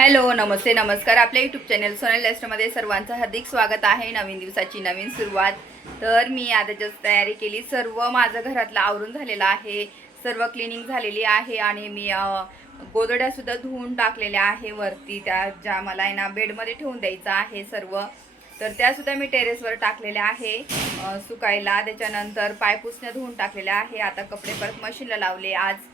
Hello, नमस्ते, नमस्कार. आपल्या YouTube channel Sonal लाईफस्टाईलमध्ये सर्वांचं हार्दिक स्वागत आहे. नवीन दिवसाची नवीन सुरुवात. तर मी आता जस्ट तयारी केली. सर्व माझं घरातलं आवरून झालेलं आहे. सर्व क्लिनिंग झालेली आहे आणि मी गोधड्यासुद्धा धुवून टाकलेल्या आहे वरती. त्या ज्या मला आहे ना बेडमध्ये ठेवून द्यायचं आहे सर्व, तर त्यासुद्धा मी टेरेसवर टाकलेल्या आहे सुकायला. त्याच्यानंतर पाय पुसण्या धुवून टाकलेल्या आहे. आता कपडे परत मशीनला लावले आज.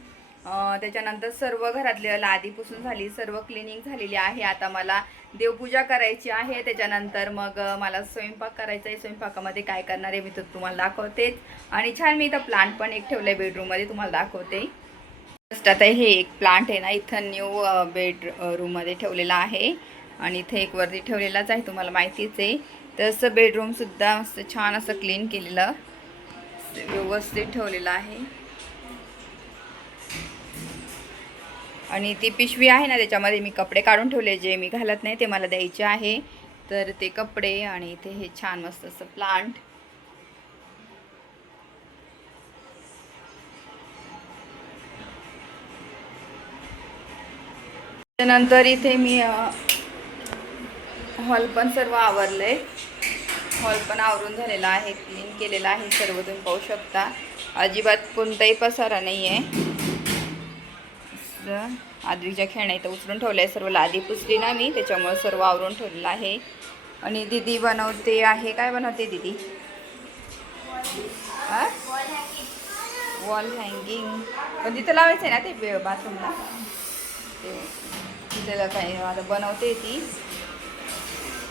त्याच्यानंतर सर्व घरातले लादी पुसून झाली, सर्व क्लिनिंग झालेली आहे. आता मला देवपूजा करायची आहे. त्याच्यानंतर मग मला स्वयंपाक करायचा आहे. स्वयंपाकामध्ये काय करणार आहे मी तर तुम्हाला दाखवतेच. आणि छान मी इथं प्लांट पण एक ठेवलं आहे बेडरूममध्ये, तुम्हाला दाखवते. जस्ट आता हे एक प्लांट आहे ना इथं न्यू बेडरूममध्ये ठेवलेला आहे आणि इथे एक वरती ठेवलेलाच आहे, तुम्हाला माहितीच आहे. तसं बेडरूमसुद्धा मस्त छान असं क्लीन केलेलं व्यवस्थित ठेवलेलं आहे. आणि ती पिशवी आहे ना त्याच्यामध्ये मी कपडे काढून ठेवले जे मी घालत नाही, ते मला द्यायचे आहे. तर ते कपडे आणि इथे हे छान मस्त असं प्लांट. त्यानंतर इथे मी हॉल पण सर्व आवरले. हॉल पण आवरून झालेला आहे, क्लीन केलेला आहे सर्व, तुम्ही पाहू शकता. अजिबात कोणताही पसारा नाही आहे. आदवीच्या खेळण्या इथं उचलून ठेवल्या आहे. सर्व लादी पुसली ना मी, त्याच्यामुळे सर्व आवरून ठेवलेलं आहे. आणि दीदी बनवते आहे. काय बनवते दीदी? Wall hanging. पण तिथं लावायचं आहे ना ते बाथरूमला, ते तिथं काय आता बनवते ती.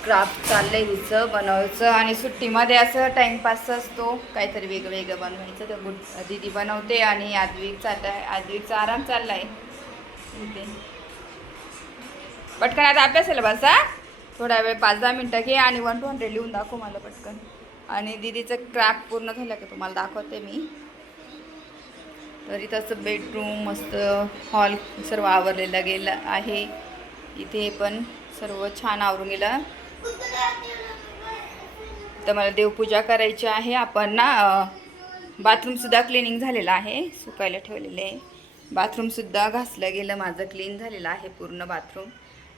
क्राफ्ट चाललंय तिचं बनवायचं. आणि सुट्टीमध्ये असं टाईमपास असतो, काहीतरी वेगळं बनवायचं. तर दीदी बनवते आणि आद्विकचा आराम चाललाय इथे. पटकन आता अभ्यासाला बसा थोडा वेळ, 5-10 मिनटं घे आणि 1 to 100 लिहून दाखव मला पटकन. आणि दीदीचं क्राफ्ट पूर्ण झालं की तुम्हाला दाखवते मी. तर इथं असं बेडरूम मस्त, हॉल सर्व आवरलेलं गेलं आहे. इथे पण सर्व छान आवरून गेलं. तर मला देवपूजा करायची आहे. आपण ना बाथरूमसुद्धा क्लिनिंग झालेलं आहे, सुकायला ठेवलेलं आहे. बाथरूमसुद्धा घासलं गेलं माझं, क्लीन झालेलं आहे पूर्ण बाथरूम.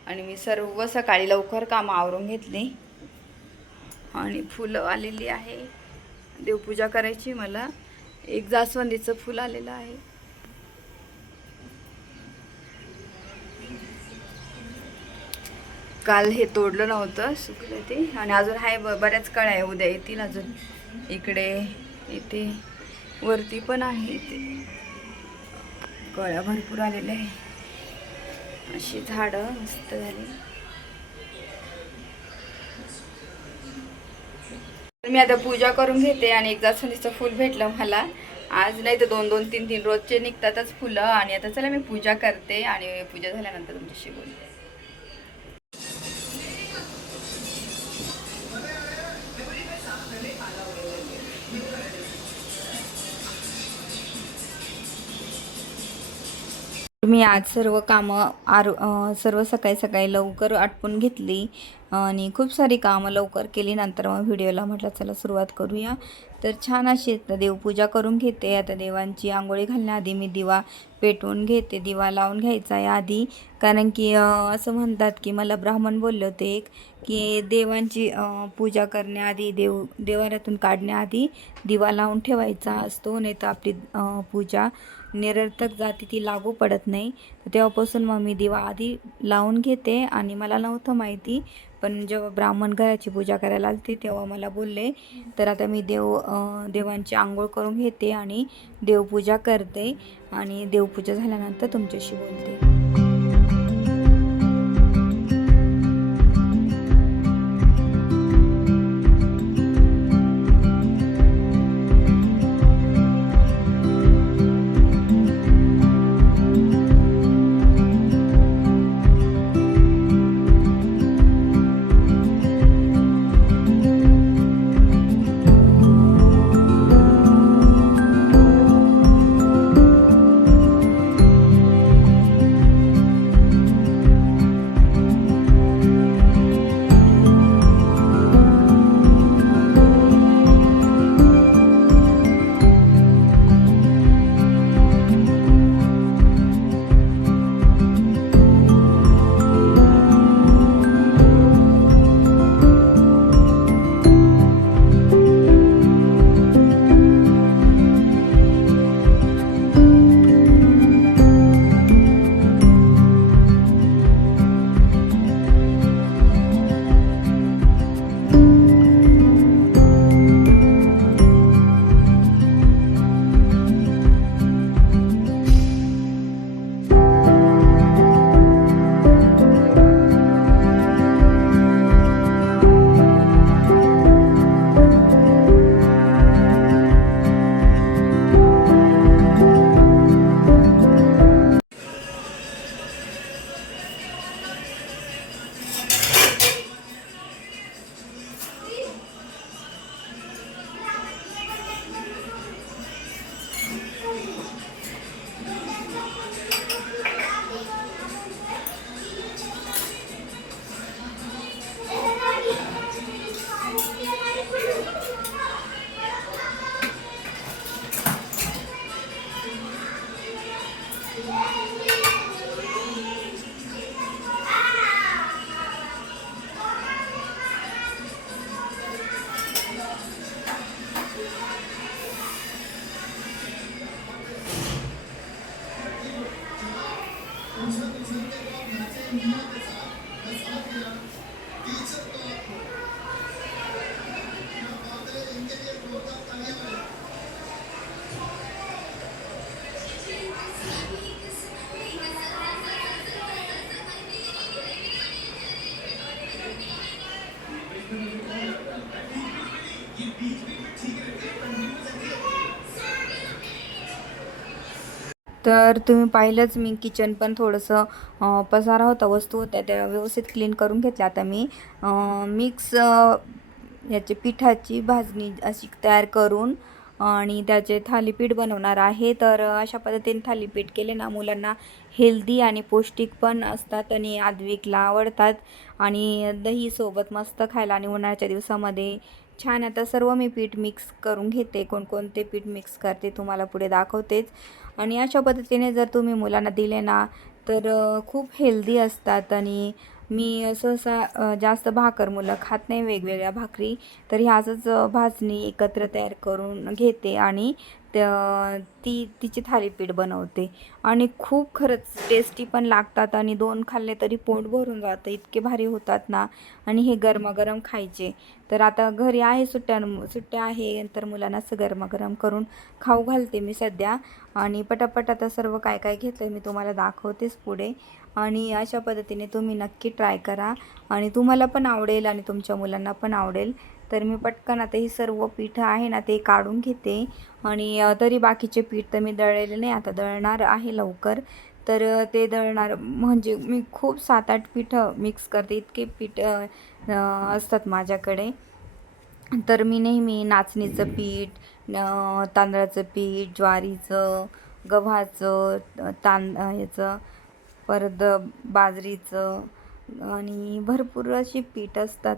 आणि मी सर्व सकाळी लवकर कामं आवरून घेतली. आणि फुलं आलेली आहे, देवपूजा करायची मला. एक जास्वंदीचं फुल आलेलं आहे. काल हे तोडलं नव्हतं, सुकलं ते. आणि अजून आहे बऱ्याच कळ्या आहे, उद्या येतील अजून. इकडे इथे वरती पण आहे, इथे कळ्या भरपूर आलेल्या आहे. अशी झाडं मस्त झाली. मी आता पूजा करून घेते. आणि एक जास्वंदीचं फूल भेटलं मला आज, नाही तर 2-2, 3-3 रोजचे निघतातच फुलं. आणि आता चला मी पूजा करते आणि पूजा झाल्यानंतर तुमच्याशी बोलते. मी आज सर्व कामं सर्व सकाळी लवकर आटपून घेतली आणि खूप सारी कामं लवकर केली. नंतर मग व्हिडिओला म्हटलं चला सुरुवात करूया. तर छान अशी देवपूजा करून घेते. आता देवांची आंघोळी घालण्याआधी मी दिवा पेटवून घेते. दिवा लावून घ्यायचा आहे आधी, कारण की असं म्हणतात की मला ब्राह्मण बोलले होते एक, की देवांची पूजा करण्याआधी देवाऱ्यातून काढण्याआधी दिवा लावून ठेवायचा असतो, नाही तर आपली पूजा निरर्थक जाती, ती लागू पडत नाही. तर तेव्हापासून मग मी दिवा आधी लावून घेते. आणि मला नव्हतं माहिती, पण जेव्हा ब्राह्मण घराची पूजा करायला आलते तेव्हा मला बोलले. तर आता मी देवांची आंघोळ करून घेते आणि देवपूजा करते. आणि देवपूजा झाल्यानंतर तुमच्याशी बोलते. तर तुम्ही पाहिलंच, मी किचन पण थोडंसं पसारा होता, वस्तू होत्या त्या व्यवस्थित क्लीन करून घेतल्या. आता मी मिक्स याची पिठाची भाजणी अशी तयार करून आणि त्याचे थालीपीठ बनवणार आहे. तर अशा पद्धतीने थालीपीठ केले ना, मुलांना हेल्दी आणि पौष्टिक पण असतात आणि आद्विकला आवडतात आणि दहीसोबत मस्त खायला. आणि उन्हाळ्याच्या दिवसामध्ये छान. आता सर्व मी पीठ मिक्स करून घेते. कोणकोणते पीठ मिक्स करते तुम्हाला पुढे दाखवतेच. आणि अशा पद्धतीने जर तुम्ही मुलांना दिले ना, तर खूप हेल्दी असतात. आणि मी सहसा जास्त भाकर मुलं खात नाही, वेगवेगळ्या भाकरी. तर ह्याचंच भाजणी एकत्र तयार करून घेते आणि तिची थालीपीठ बनवते आणि खूप खरंच टेस्टी पण लागतात. आणि 2 खाल्ले तरी पोट भरून जातं, इतके भारी होतात ना. आणि हे गरमागरम खायचे. तर आता घरी आहे, सुट्ट्या आहे, तर मुलांना असं गरमागरम करून खाऊ घालते मी सध्या. आणि पटापट आता सर्व काय काय घेतलं मी तुम्हाला दाखवतेच पुढे. आणि अशा पद्धतीने तुम्ही नक्की ट्राय करा आणि तुम्हाला पण आवडेल आणि तुमच्या मुलांना पण आवडेल. तर मी पटकन आता ही सर्व पीठ आहे ना, ते काढून घेते. आणि तरी बाकीचे पीठ तर मी दळलेले नाही, आता दळणार आहे लवकर. तर ते दळणार म्हणजे मी खूप 7-8 पीठं मिक्स करते, इतके पीठ असतात माझ्याकडे. तर मी नेहमी नाचणीचं पीठ, तांदळाचं पीठ, ज्वारीचं, गव्हाचं, याचं, परत बाजरीचं आणि भरपूर अशी पीठ असतात.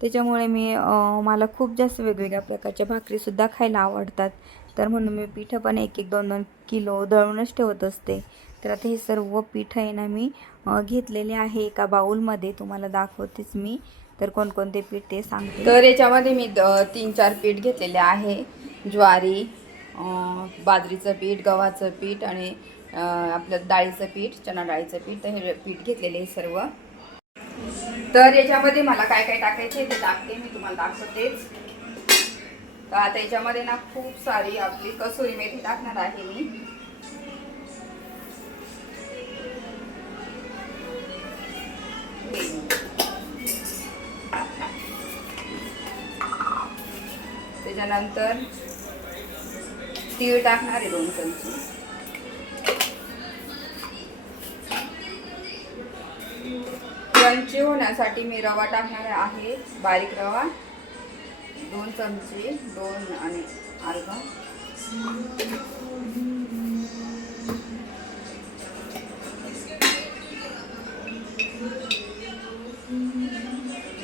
त्याच्यामुळे मला खूप जास्त वेगवेगळ्या प्रकारच्या भाकरीसुद्धा खायला आवडतात. तर म्हणून मी पिठं पण 1-1, 2-2 किलो दळूनच ठेवत असते. तर आता हे सर्व पीठ आहे ना, मी घेतलेले आहे एका बाऊलमध्ये, तुम्हाला दाखवतेच मी. तर कोणकोणते पीठ ते सांगते. तर याच्यामध्ये मी 3-4 पीठ घेतलेले आहे. ज्वारी, बाजरीचं पीठ, गव्हाचं पीठ आणि आपलं डाळीचं पीठ, चणा डाळीचं पीठ. तर हे पीठ घेतलेले आहे सर्व. तर याच्यामध्ये मला काय काय टाकायचे ते टाकते, मी तुम्हाला दाखवतेच. तर आता याच्यामध्ये ना खूप सारी आपली कसुरी मेथी टाकणार आहे मी. त्याच्यानंतर तीळ टाकणार आहे 2 चमचे. क्रंची होण्यासाठी मी रवा टाकणार आहे, बारीक रवा 2 चमचे, 2 आणि अर्धा.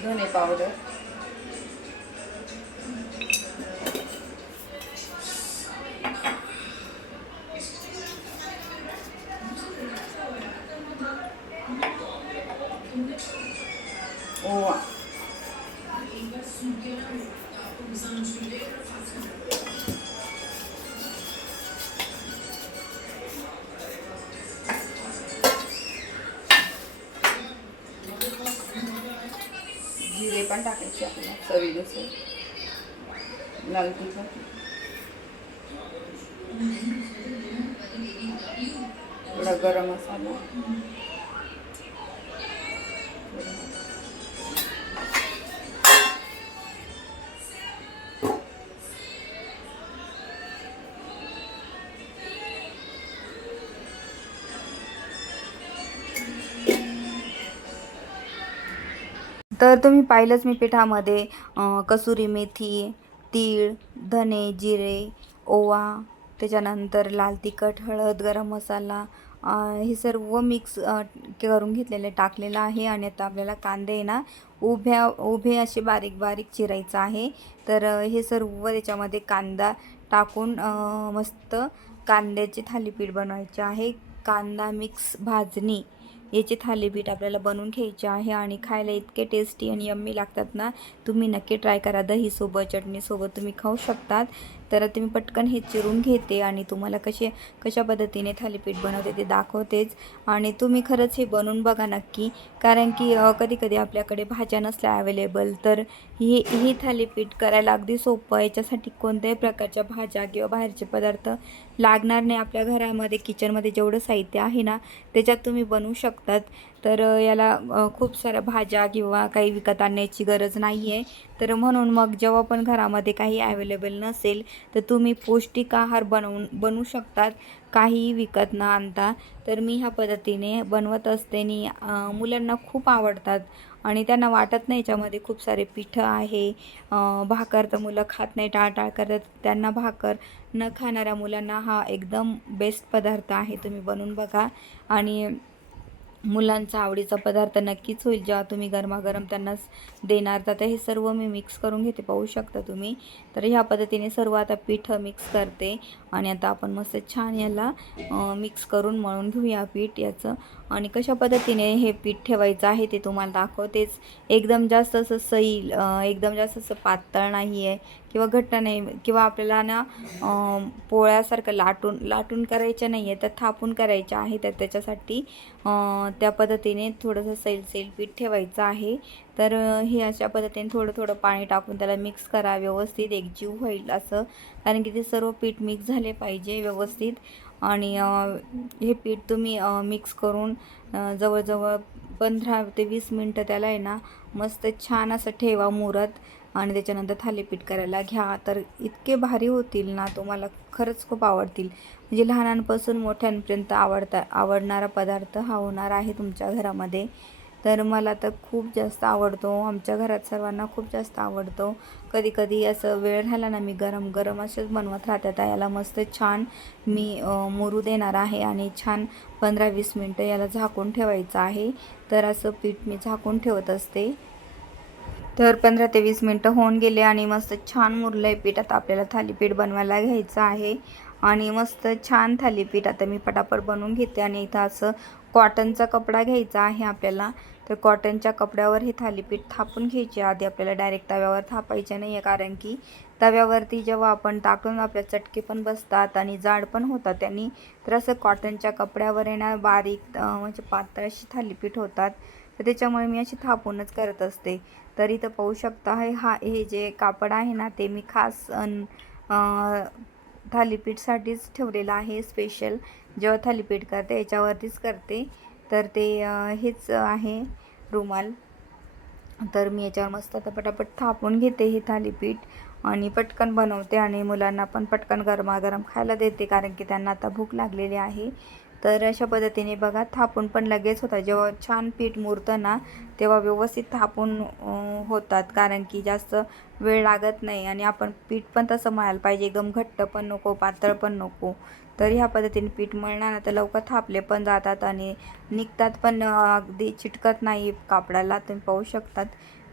धने पावडर, ओवा, जिरे पण टाकायचे आपल्याला चवीनुसार, लाल तिखट, थोडा गरम मसाला, तर तुम्ही पाहिलंच, मी पिठामध्ये कसुरी मेथी, तीळ, धने, जिरे, ओवा, त्याच्यानंतर लाल तिखट, हळद, गरम मसाला, हे सर्व मिक्स करून घेतलेले टाकलेलं आहे. आणि आता आपल्याला कांदे ना उभे असे बारीक बारीक चिरायचं आहे. तर हे सर्व त्याच्यामध्ये कांदा टाकून मस्त कांद्याचे थालीपीठ बनवायचे आहे. कांदा मिक्स भाजणी याचे थालीपीठ आपल्याला बनवून घ्यायचे आहे आणि खायला इतके टेस्टी आणि यम्मी लागतात ना. तुम्ही नक्की ट्राय करा. दहीसोबत, चटणीसोबत तुम्ही खाऊ शकतात. तर तुम्ही पटकन हे चिरून घेते आणि तुम्हाला कशा पद्धतीने थालीपीठ बनवते ते दाखवतेच. आणि तुम्ही खरंच हे बनवून बघा नक्की, कारण की कधी-कधी आपल्याकडे भाज्या नसल्या अवेलेबल, तर ही थालीपीठ करायला अगदी सोपं. याच्यासाठी कोणत्याही प्रकारच्या भाज्या किंवा बाहेरचे पदार्थ लागणार नाही. आपल्या घरामध्ये किचनमध्ये जेवढं साहित्य आहे ना, त्याच्यात तुम्ही बनवू शकतात. तर याला खूप साऱ्या भाज्या किंवा काही विकत आणण्याची गरज नाही आहे. तर म्हणून मग जेव्हा पण घरामध्ये काही अवेलेबल नसेल, तर तुम्ही पौष्टिक आहार बनवू शकतात, काहीही विकत न आणता. तर मी ह्या पद्धतीने बनवत असते आणि मुलांना खूप आवडतात आणि त्यांना वाटत नाही याच्यामध्ये खूप सारे पिठं आहे. भाकर तर मुलं खात नाही, टाळाटाळ करतात. त्यांना भाकर न खाणाऱ्या मुलांना हा एकदम बेस्ट पदार्थ आहे. तुम्ही बनवून बघा आणि मुलांचा आवडीचा पदार्थ नक्कीच होईल जेव्हा तुम्ही गरमागरम त्यांना देणार. तर हे सर्व मी मिक्स करून घेते, पाहू शकता तुम्ही. तर ह्या पद्धतीने सर्व आता पीठ मिक्स करते आणि आता आपण मस्त छान याला मिक्स करून मळून घेऊया पीठ याचं. आणि कशा पद्धतीने हे पीठ ठेवायचं आहे ते तुम्हाला दाखवतेच. एकदम जास्त असं सैल एकदम जास्त असं पातळ नाही आहे किंवा घट्ट नाही, किंवा आपल्याला ना पोळ्यासारखं लाटून करायचं नाही आहे, तर थापून करायचं आहे. तर त्याच्यासाठी त्या पद्धतीने थोडंसं सैल पीठ ठेवायचं आहे. तर हे अशा पद्धतीने थोडं पाणी टाकून त्याला मिक्स करा, व्यवस्थित एकजीव होईल असं, कारण की ते सर्व पीठ मिक्स झाले पाहिजे व्यवस्थित. आणि हे पीठ तुम्ही मिक्स करून जवळजवळ 15 ते 20 मिनटं त्याला आहे ना मस्त छान असं ठेवा मुरत. आणि त्याच्यानंतर थालीपीठ करायला घ्या. तर इतके भारी होतील ना, तुम्हाला खरंच खूप आवडतील. म्हणजे लहानांपासून मोठ्यांपर्यंत आवडणारा पदार्थ हा होणार आहे तुमच्या घरामध्ये. तर मला तर खूप जास्त आवडतो, आमच्या घरात सर्वांना खूप जास्त आवडतो. कधी असं वेळ राहिला ना, मी गरम असेच बनवत राहते. आता याला मस्त छान मी मुरू देणार आहे आणि छान 15-20 मिनटं याला झाकून ठेवायचं आहे. तर असं पीठ मी झाकून ठेवत असते. तर 15 ते 20 मिनटं होऊन गेले आणि मस्त छान मुरलं आहे पीठ. आता आपल्याला थालीपीठ बनवायला घ्यायचं आहे आणि मस्त छान थालीपीठ आता मी पटापट बनवून घेते. आणि इथं असं कॉटनचा कपडा घ्यायचा आहे आपल्याला. तर कॉटनच्या कपड्यावर हे थालीपीठ थापून घ्यायचे. आधी आपल्याला डायरेक्ट तव्यावर थापायचे नाही आहे, कारण की तव्यावरती जेव्हा आपण टाकून आपल्या चटके पण बसतात आणि जाड पण होतात त्यांनी. तर असं कॉटनच्या कपड्यावर येणार बारीक म्हणजे पातळ अशी थालीपीठ होतात. तर त्याच्यामुळे मी अशी थापूनच करत असते. तर इथं पाहू शकता हे जे कापड आहे ना, ते मी खास थालीपीठसाठीच ठेवलेलं आहे स्पेशल. जेव्हा थालीपीठ करते याच्यावरतीच करते. तर ते हेच आहे रुमाल. तर मी याच्यावर मस्त आता पटापट थापून घेते हे थालीपीठ आणि पटकन बनवते आणि मुलांना पण पटकन गरमागरम खायला देते, कारण की त्यांना आता भूक लागलेली आहे. तर अशा पद्धतीने बघा थापून पण लगेच होतात. जेव्हा छान पीठ मुरतं ना, तेव्हा व्यवस्थित थापून होतात, कारण की जास्त वेळ लागत नाही. आणि आपण पीठ पण तसं मळायला पाहिजे, एकदम घट्ट पण नको, पातळ पण नको. तर ह्या पद्धतीने पीठ मळणार ना, तर लवकर थापले पण जातात आणि निघतात पण, अगदी चिटकत नाही कापडाला, तुम्ही पाहू शकतात.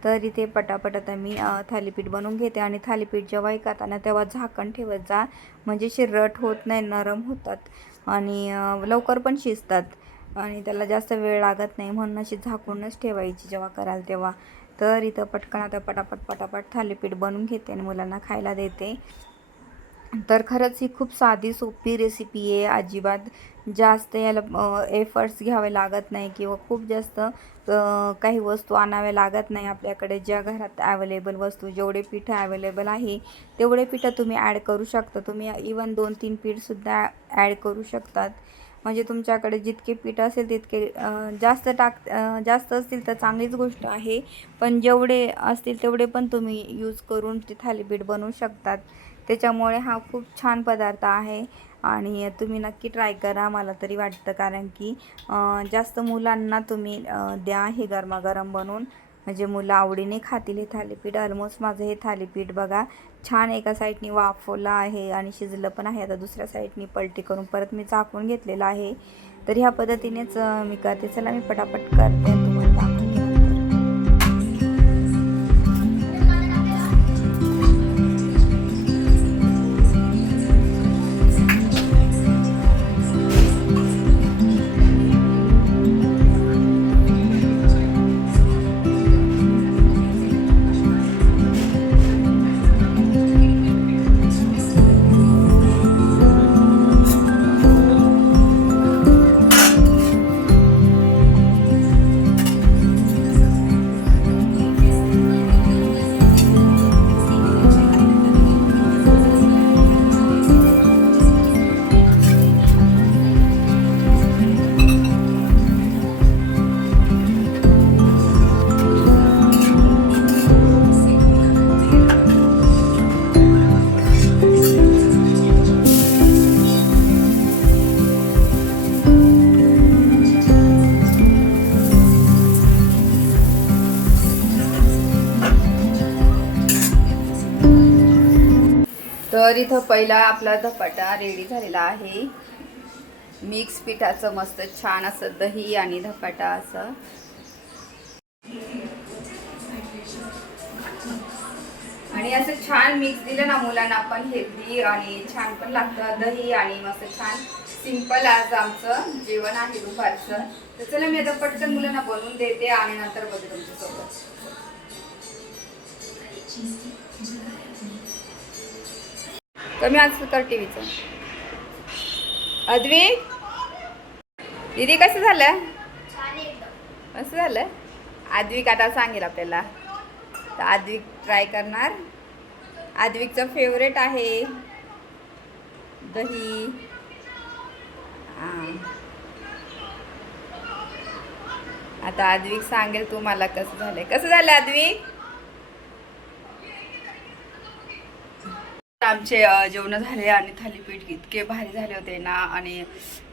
तर इथे पटापट आता मी थालीपीठ बनवून घेते. आणि थालीपीठ जेव्हाही करताना तेव्हा झाकण ठेवत जा, म्हणजे शिरट होत नाही, नरम होतात आणि लवकर पण शिजतात आणि त्याला जास्त वेळ लागत नाही. म्हणून अशी झाकूनच ठेवायची जेव्हा कराल तेव्हा. तर इथं पटकन आता पटापट थालीपीठ बनवून घेते आणि मुलांना खायला देते. तर खरंच ही खूप साधी सोपी रेसिपी आहे. अजिबात जास्त याला एफर्ट्स घ्यावे लागत नाही किंवा खूप जास्त काही वस्तू आणाव्या लागत नाही. आपल्याकडे ज्या घरात अवेलेबल वस्तू, जेवढे पिठं अवेलेबल आहे तेवढे पिठं तुम्ही ॲड करू शकता. तुम्ही इवन 2-3 पीठसुद्धा ॲड करू शकतात. म्हणजे तुमच्याकडे जितके पीठ असेल तितके जास्त असतील तर चांगलीच गोष्ट आहे, पण जेवढे असतील तेवढे पण तुम्ही यूज करून ते थालीपीठ बनवू शकतात. त्याच्यामुळे हा खूप छान पदार्थ आहे आणि तुम्ही नक्की ट्राय करा, मला तरी वाटतं. कारण की जास्त मुलांना तुम्ही द्या हे गरमागरम बनवून, म्हणजे मुलं आवडीने खातील हे थालीपीठ. ऑलमोस्ट माझं हे थालीपीठ बघा छान एका साईडनी वाफवलं आहे आणि शिजलं पण आहे. आता दुसऱ्या साईडनी पलटी करून परत मी झाकून घेतलेलं आहे. तर ह्या पद्धतीनेच मी करते. चला मी पटापट करते आणि तुम्हाला दाखवते नंतर. तर इथं पहिला आपला धपाटा रेडी झालेला आहे. मिक्स पिठाचं मस्त छान असं दही आणि धपाटा असं. आणि असं छान मिक्स दिलं ना मुलांना पण हेल्दी आणि छान पण लागतं. दही आणि मस्त छान सिंपल आज आमचं जेवण आहे दुपारचं. तर चला मी आता पटकन मुलांना बनवून देते आणि नंतर बोलते तुमच्यासोबत. कमी आज कर टीव्हीचं. अद्विक दीदी कसं झालं? कसं झालं? आद्विक आता सांगेल आपल्याला. तर आद्विक ट्राय करणार. आद्विकचं फेवरेट आहे दही. आता आद्विक सांगेल तुम्हाला कसं झालंय. कसं झालं आद्विक? आमचे जेवण झाले आणि थालीपीठ इतके भारी झाले होते ना. आणि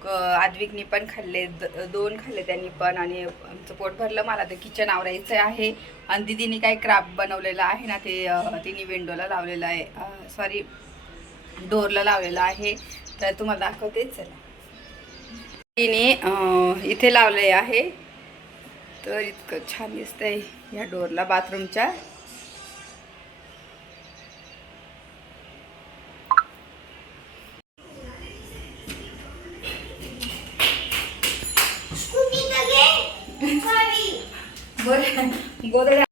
आद्विकनी पण खाल्ले, 2 खाल्ले त्यांनी पण. आणि आमचं पोट भरलं. मला तर किचन आवरायचं आहे. आणि दिदीने काही क्राफ्ट बनवलेलं आहे ना, ते तिने विंडोला लावलेलं आहे, सॉरी डोरला लावलेलं आहे. तर तुम्हाला दाखवतेच. चला तिने इथे लावले आहे. तर इतकं छान दिसतंय या डोरला बाथरूमच्या. गोदड्या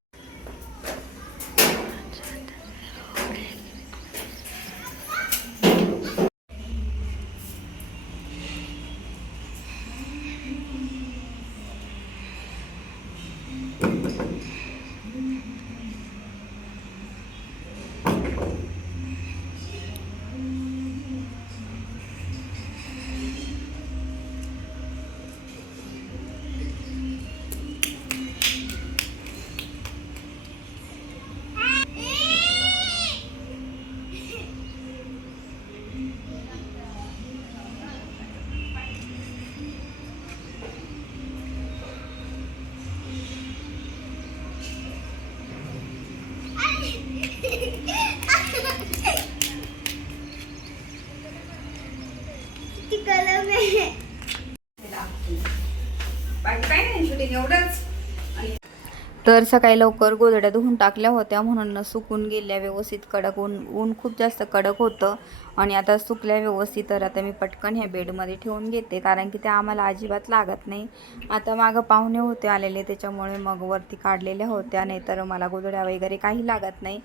तर सकाळी लवकर गोधड्या धुवून टाकल्या होत्या म्हणून सुकून गेल्या व्यवस्थित. कडक ऊन खूप जास्त कडक होतं आणि आता सुकल्या व्यवस्थित. तर आता मी पटकन ह्या बेडमध्ये ठेवून घेते कारण की त्या आम्हाला अजिबात लागत नाही. आता मागं पाहुणे होते आलेले त्याच्यामुळे मग वरती काढलेल्या होत्या, नाही तर मला गोधड्या वगैरे काही लागत नाही.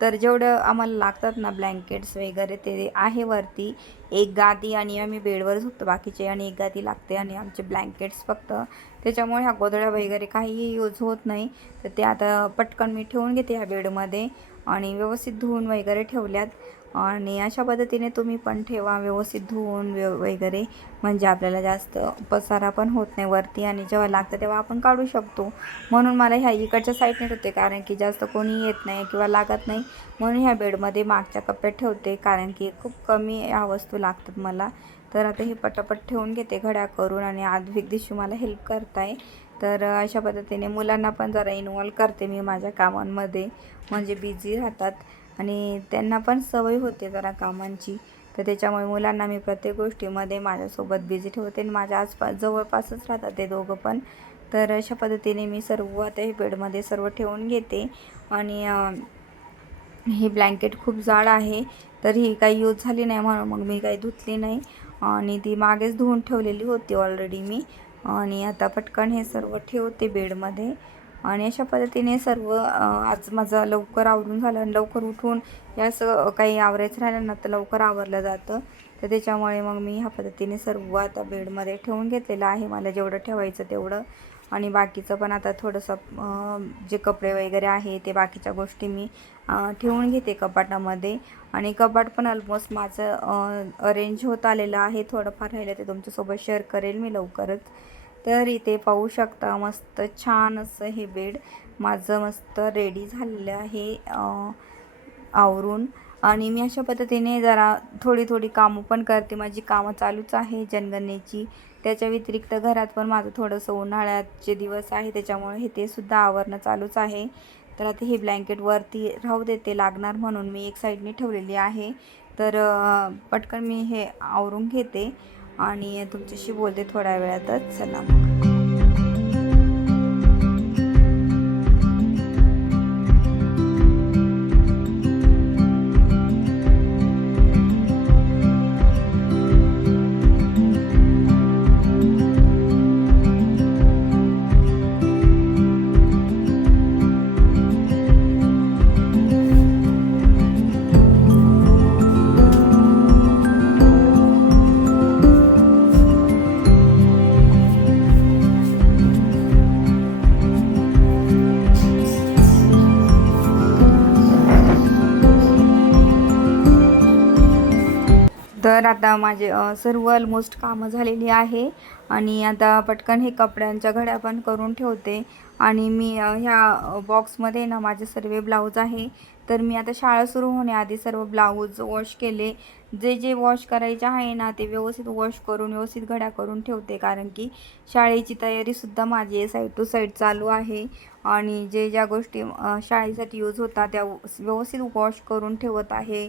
तर जेवढं आम्हाला लागतात ना ब्लँकेट्स वगैरे ते आहे वरती. एक गादी आणि आम्ही बेडवर झोपतो बाकीचे, आणि एक गादी लागते आणि आमचे ब्लँकेट्स फक्त. त्याच्यामुळे ह्या गोधड्या वगैरे काहीही यूज होत नाही. तर ते आता पटकन मी ठेवून घेते ह्या बेडमध्ये आणि व्यवस्थित धुवून वगैरे ठेवल्यात. आणि अशा पद्धतीने तुम्ही पण ठेवा व्यवस्थित धुवून वगैरे, म्हणजे आपल्याला जास्त पसारा पण होत नाही वरती आणि जेव्हा लागतं तेव्हा आपण काढू शकतो. म्हणून मला ह्या इकडच्या साईडने ठेवते कारण की जास्त कोणी येत नाही किंवा लागत नाही, म्हणून ह्या बेडमध्ये मागच्या कप्प्यात ठेवते कारण की खूप कमी ह्या वस्तू लागतात मला. तर आता हे पटापट ठेवून घेते घड्या करून. आणि आद्विक दिवशी मला हेल्प करताय. तर अशा पद्धतीने मुलांना पण जरा इन्वॉल्व करते मी माझ्या कामांमध्ये, म्हणजे बिझी राहतात आणि त्यांना पण सवय होते जरा कामांची. तर त्याच्यामुळे मुलांना मी प्रत्येक गोष्टीमध्ये माझ्यासोबत बिझी ठेवते आणि माझ्या जवळपासच राहतात ते दोघं पण. तर अशा पद्धतीने मी सर्व आता हे बेडमध्ये सर्व ठेवून घेते. आणि ही ब्लँकेट खूप जाड आहे तर ही काही यूज झाली नाही म्हणून मग मी काही धुतली नाही आणि ती मागेच धुवून ठेवलेली होती ऑलरेडी मी. आणि आता पटकन हे सर्व ठेवते बेडमध्ये. आणि अशा पद्धतीने सर्व आज माझं लवकर आवरून झालं आणि लवकर उठून या असं काही आवरायचं राहिलं ना तर लवकर आवरलं जातं. तर त्याच्यामुळे मग मी ह्या पद्धतीने सर्व आता बेडमध्ये ठेवून घेतलेलं आहे, मला जेवढं ठेवायचं तेवढं. आणि बाकीचं पण आता थोडंसं जे कपडे वगैरे आहे ते बाकीच्या गोष्टी मी ठेवून घेते कपाटामध्ये. आणि कपाट पण ऑलमोस्ट माझं अरेंज होत आलेलं आहे. थोडंफार राहिलं ते तुमच्यासोबत शेअर करेल मी लवकरच. तर इथे पाहू शकता मस्त छान असं हे बेड माझं मस्त रेडी झालेलं आहे आवरून. आणि मी अशा पद्धतीने जरा थोडी कामं पण करते, माझी कामं चालूच आहे जनगणनेची. त्याच्या व्यतिरिक्त घरात पण माझं थोडंसं उन्हाळ्याचे दिवस आहे त्याच्यामुळे हे ते सुद्धा आवरणं चालूच आहे. तर आता ही ब्लँकेट वरती राहू देते लागणार म्हणून मी एक साईडने ठेवलेली आहे. तर पटकन मी हे आवरून घेते आणि तुमच्याशी बोलते थोड्या वेळातच. चला मग. तर आता माझे सर्व ऑलमोस्ट कामं झालेली आहे आणि आता पटकन हे कपड्यांच्या घड्या पण करून ठेवते. आणि मी ह्या बॉक्समध्ये ना माझे सर्व ब्लाऊज आहे. तर मी आता शाळा सुरू होण्याआधी सर्व ब्लाऊज वॉश केले. जे जे वॉश करायचे आहे ना ते व्यवस्थित वॉश करून व्यवस्थित घड्या करून ठेवते, कारण की शाळेची तयारीसुद्धा माझी साईड टू साईड चालू आहे. आणि जे ज्या गोष्टी शाळेसाठी यूज होतात त्या व्यवस्थित वॉश करून ठेवत आहे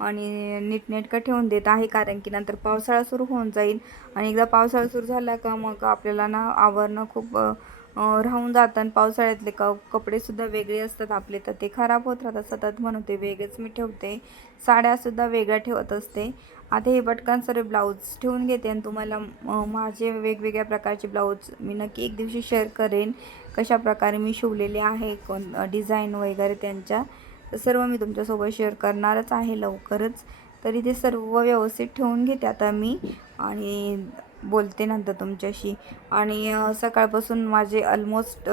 आणि नीटनेटकं ठेवून देत आहे, कारण की नंतर पावसाळा सुरू होऊन जाईल आणि एकदा पावसाळा सुरू झाला का मग आपल्याला ना आवरणं खूप राहून जातं. आणि पावसाळ्यातले कपडेसुद्धा वेगळे असतात आपले, तर ते खराब होत राहतात सतत, म्हणून ते वेगळेच मी ठेवते. साड्यासुद्धा वेगळ्या ठेवत असते. आता हे पटकन सर्व ब्लाऊज ठेवून घेते आणि तुम्हाला माझे वेगवेगळ्या प्रकारचे ब्लाऊज मी नक्की एक दिवशी शेअर करेन, कशा प्रकारे मी शिवलेले आहे, कोण डिझाईन वगैरे त्यांच्या, तर सर्व मी तुमच्यासोबत शेअर करणारच आहे लवकरच. तरी ते सर्व व्यवस्थित ठेवून घेते आता मी आणि बोलते नंतर तुमच्याशी. आणि सकाळपासून माझे ऑलमोस्ट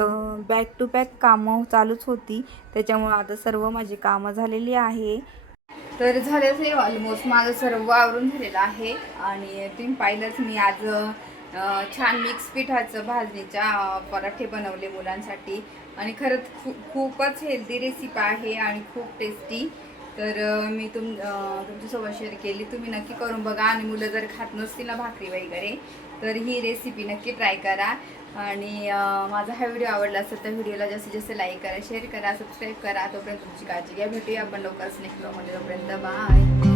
बॅक टू बॅक कामं चालूच होती, त्याच्यामुळं आता सर्व माझी कामं झालेली आहे. तर झालंच आहे ऑलमोस्ट माझं सर्व आवरून झालेलं आहे. आणि तुम्ही पाहिलंच मी आज छान मिक्स पिठाचं भाजणीच्या पराठे बनवले मुलांसाठी आणि खरंच खूपच हेल्दी रेसिपी आहे आणि खूप टेस्टी. तर मी तुमच्यासोबत शेअर केली, तुम्ही नक्की करून बघा. आणि मुलं जर खात नसतील ना भाकरी वगैरे तर ही रेसिपी नक्की ट्राय करा. आणि माझा हा व्हिडिओ आवडला असेल तर व्हिडिओला जास्तीत जास्त लाईक करा, शेअर करा, सबस्क्राईब करा. तोपर्यंत तुमची काळजी घ्या. भेटूया आपण लवकरच नेक्स्ट व्हिडिओमध्ये. तोपर्यंत बाय.